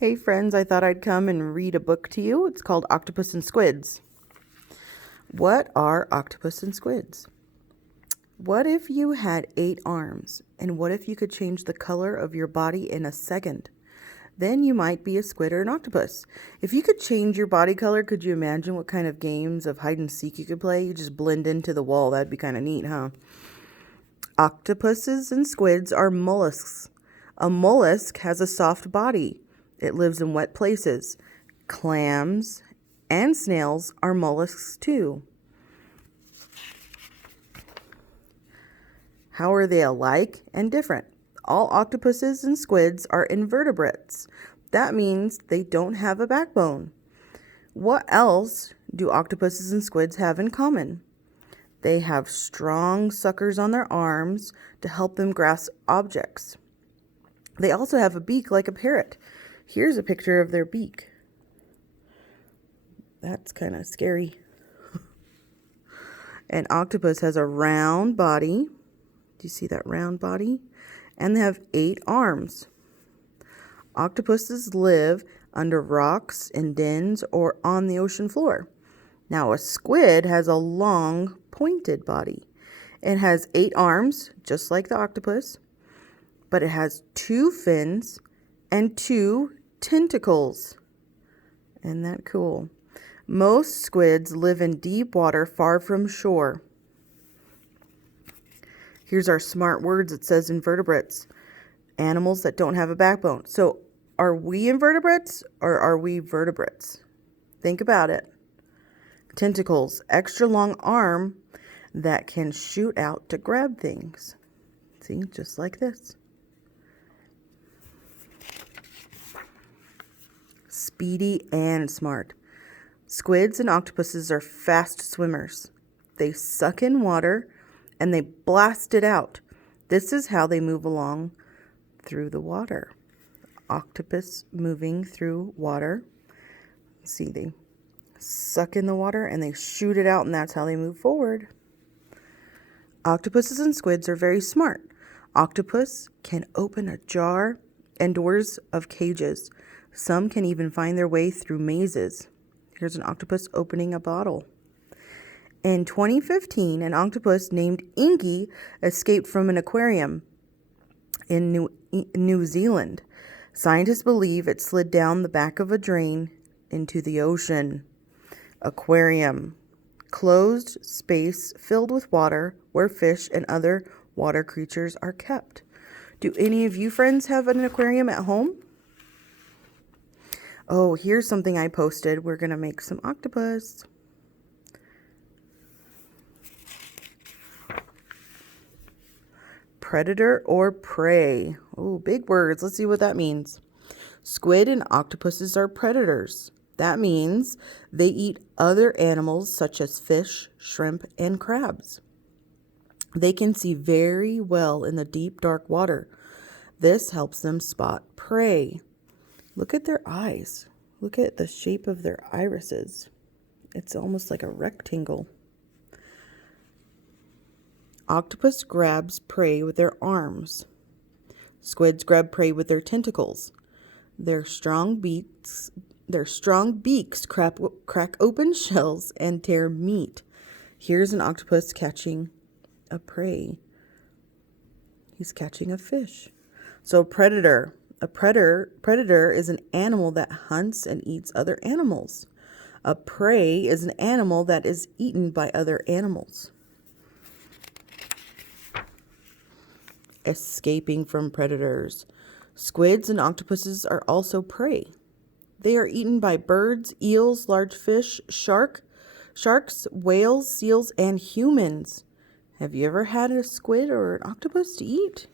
Hey friends, I thought I'd come and read a book to you. It's called Octopus and Squids. What are octopus and squids? What if you had 8 arms? And what if you could change the color of your body in a second? Then you might be a squid or an octopus. If you could change your body color, could you imagine what kind of games of hide and seek you could play? You just blend into the wall. That'd be kind of neat, huh? Octopuses and squids are mollusks. A mollusk has a soft body. It lives in wet places. Clams and snails are mollusks too. How are they alike and different? All octopuses and squids are invertebrates. That means they don't have a backbone. What else do octopuses and squids have in common? They have strong suckers on their arms to help them grasp objects. They also have a beak like a parrot. Here's a picture of their beak. That's kind of scary. An octopus has a round body. Do you see that round body? And they have 8 arms. Octopuses live under rocks, in dens, or on the ocean floor. Now, a squid has a long, pointed body. It has 8 arms, just like the octopus, but it has 2 fins and 2 tentacles. Isn't that cool? Most squids live in deep water far from shore. Here's our smart words. It says invertebrates, animals that don't have a backbone. So are we invertebrates or are we vertebrates? Think about it. Tentacles, extra long arm that can shoot out to grab things. See, just like this. Speedy and smart. Squids and octopuses are fast swimmers. They suck in water and they blast it out. This is how they move along through the water. Octopus moving through water. See, they suck in the water and they shoot it out, and that's how they move forward. Octopuses and squids are very smart. Octopus can open a jar and doors of cages. Some can even find their way through mazes. Here's an octopus opening a bottle. In 2015, an octopus named Inky escaped from an aquarium in New Zealand. Scientists believe it slid down the back of a drain into the ocean. Aquarium. Closed space filled with water where fish and other water creatures are kept. Do any of you friends have an aquarium at home? Oh, here's something I posted. We're going to make some octopus. Predator or prey? Oh, big words. Let's see what that means. Squid and octopuses are predators. That means they eat other animals such as fish, shrimp, and crabs. They can see very well in the deep, dark water. This helps them spot prey. Look at their eyes. Look at the shape of their irises. It's almost like a rectangle. Octopus grabs prey with their arms. Squids grab prey with their tentacles. Their strong beaks crack open shells and tear meat. Here's an octopus catching a prey. He's catching a fish. So predator. A predator is an animal that hunts and eats other animals. A prey is an animal that is eaten by other animals. Escaping from predators. Squids and octopuses are also prey. They are eaten by birds, eels, large fish, sharks, whales, seals, and humans. Have you ever had a squid or an octopus to eat?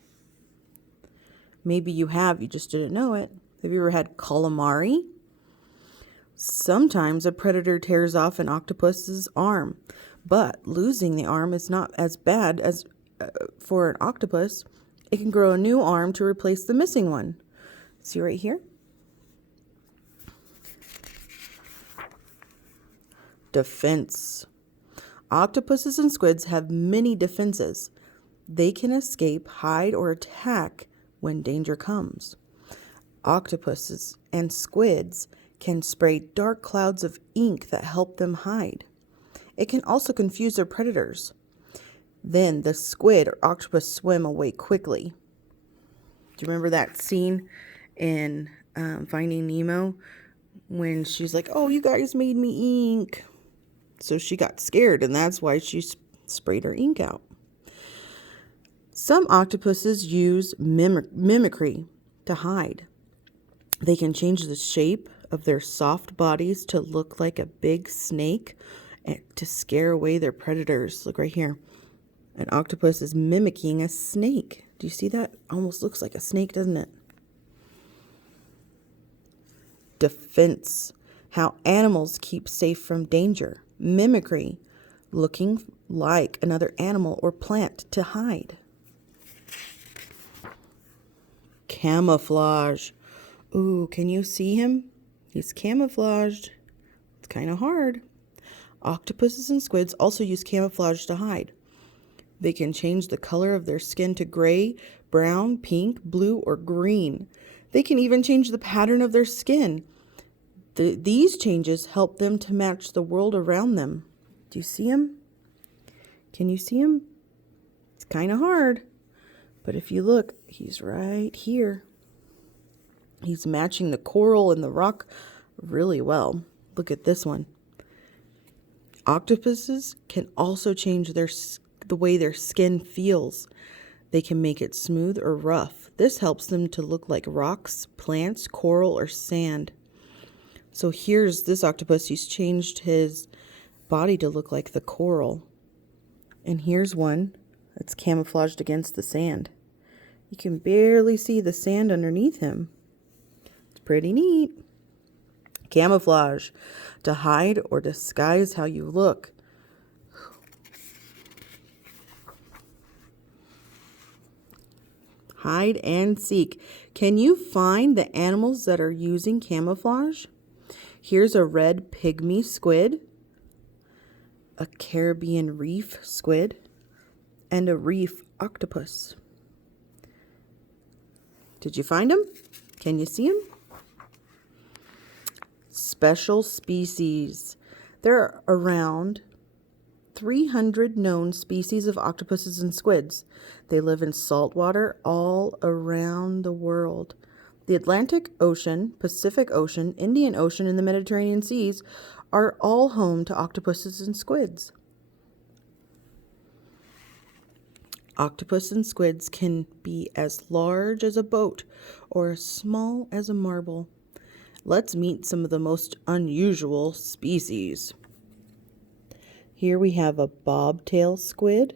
Maybe you have, you just didn't know it. Have you ever had calamari? Sometimes a predator tears off an octopus's arm, but losing the arm is not as bad as for an octopus. It can grow a new arm to replace the missing one. See right here? Defense. Octopuses and squids have many defenses. They can escape, hide, or attack when danger comes. Octopuses and squids can spray dark clouds of ink that help them hide. It can also confuse their predators. Then the squid or octopus swim away quickly. Do you remember that scene in Finding Nemo when she's like, "Oh, you guys made me ink." So she got scared, and that's why she sprayed her ink out. Some octopuses use mimicry to hide. They can change the shape of their soft bodies to look like a big snake to scare away their predators. Look right here. An octopus is mimicking a snake. Do you see that? Almost looks like a snake, doesn't it? Defense. How animals keep safe from danger. Mimicry. Looking like another animal or plant to hide. Camouflage. Ooh, can you see him? He's camouflaged. It's kind of hard. Octopuses and squids also use camouflage to hide. They can change the color of their skin to gray, brown, pink, blue, or green. They can even change the pattern of their skin. These changes help them to match the world around them. Do you see him? Can you see him? It's kind of hard. But if you look, he's right here. He's matching the coral and the rock really well. Look at this one. Octopuses can also change the way their skin feels. They can make it smooth or rough. This helps them to look like rocks, plants, coral, or sand. So here's this octopus. He's changed his body to look like the coral. And here's one that's camouflaged against the sand. You can barely see the sand underneath him. It's pretty neat. Camouflage, to hide or disguise how you look. Hide and seek. Can you find the animals that are using camouflage? Here's a red pygmy squid, a Caribbean reef squid, and a reef octopus. Did you find them? Can you see them? Special species. There are around 300 known species of octopuses and squids. They live in saltwater all around the world. The Atlantic Ocean, Pacific Ocean, Indian Ocean, and the Mediterranean seas are all home to octopuses and squids. Octopus and squids can be as large as a boat or as small as a marble. Let's meet some of the most unusual species. Here we have a bobtail squid,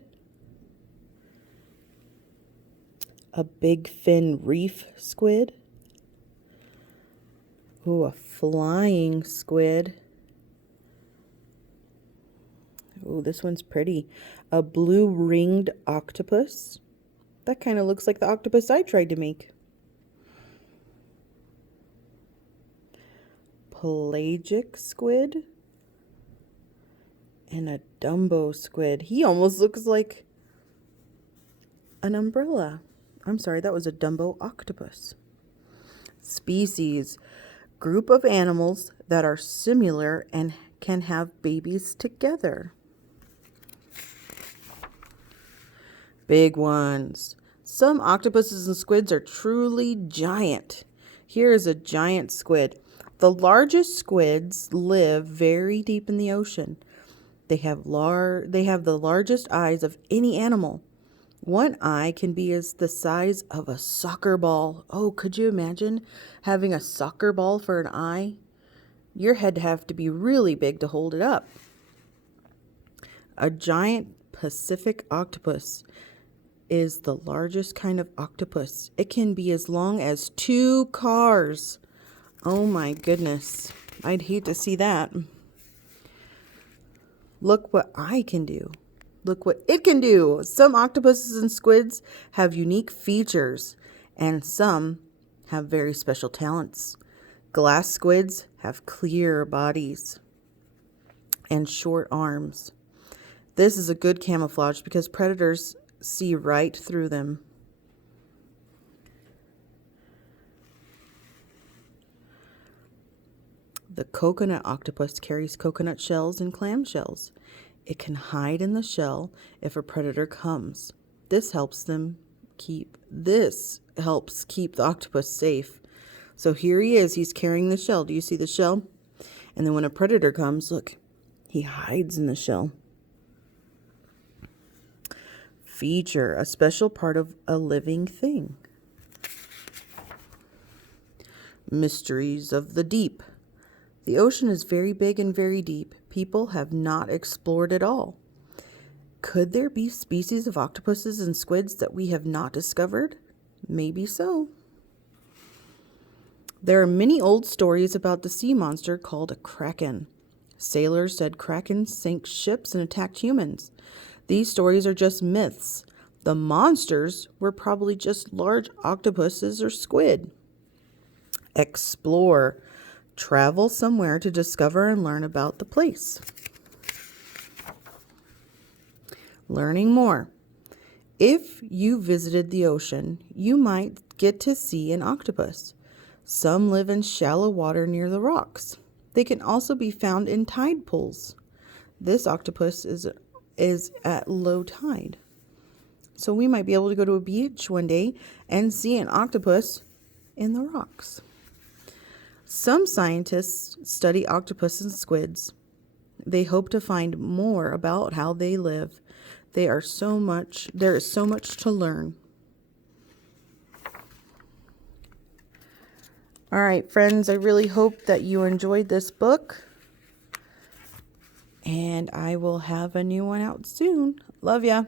a big fin reef squid, ooh, a flying squid. Ooh, this one's pretty. A blue ringed octopus. That kind of looks like the octopus I tried to make. Pelagic squid. And a Dumbo squid. He almost looks like an umbrella. I'm sorry, that was a Dumbo octopus. Species. Group of animals that are similar and can have babies together. Big ones. Some octopuses and squids are truly giant. Here is a giant squid. The largest squids live very deep in the ocean. They have the largest eyes of any animal. One eye can be as the size of a soccer ball. Oh, could you imagine having a soccer ball for an eye? Your head would have to be really big to hold it up. A giant Pacific octopus is the largest kind of octopus. It can be as long as 2 cars. Oh my goodness. I'd hate to see that. Look what I can do. Look what it can do. Some octopuses and squids have unique features, and some have very special talents. Glass squids have clear bodies and short arms. This is a good camouflage because predators see right through them. The coconut octopus carries coconut shells and clam shells. It can hide in the shell if a predator comes. This helps keep the octopus safe. So here he is. He's carrying the shell. Do you see the shell? And then when a predator comes, look, he hides in the shell. Feature, a special part of a living thing. Mysteries of the deep. The ocean is very big and very deep. People have not explored it all. Could there be species of octopuses and squids that we have not discovered? Maybe so. There are many old stories about the sea monster called a kraken. Sailors said krakens sank ships and attacked humans. These stories are just myths. The monsters were probably just large octopuses or squid. Explore. Travel somewhere to discover and learn about the place. Learning more. If you visited the ocean, you might get to see an octopus. Some live in shallow water near the rocks. They can also be found in tide pools. This octopus is at low tide. So we might be able to go to a beach one day and see an octopus in the rocks. Some scientists study octopus and squids. They hope to find more about how they live. There is so much to learn. All right, friends, I really hope that you enjoyed this book. And I will have a new one out soon. Love ya.